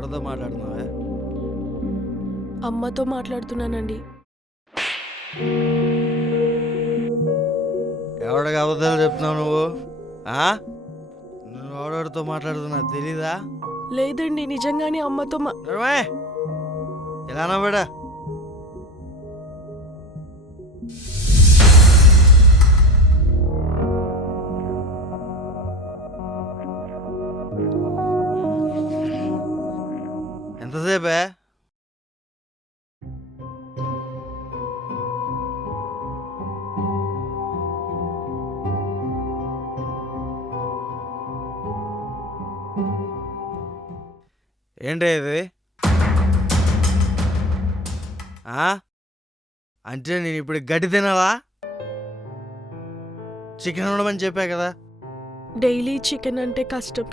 ఎవరితో మాట్లాడుతున్నావే? అమ్మతో మాట్లాడుతున్నానండి. ఎవడికి అబద్ధాలు చెప్తున్నావు నువ్వు? నువ్వు ఎవడెవడితో మాట్లాడుతున్నా తెలీదా? లేదండి, నిజంగానే అమ్మతో ఇలా నవ్వడా? ఎంతసేపే? ఏంటి ఇది? అంటే నేను ఇప్పుడు గడ్డి తినాలా? చికెన్ ఉండమని చెప్పా కదా. డైలీ చికెన్ అంటే కష్టం.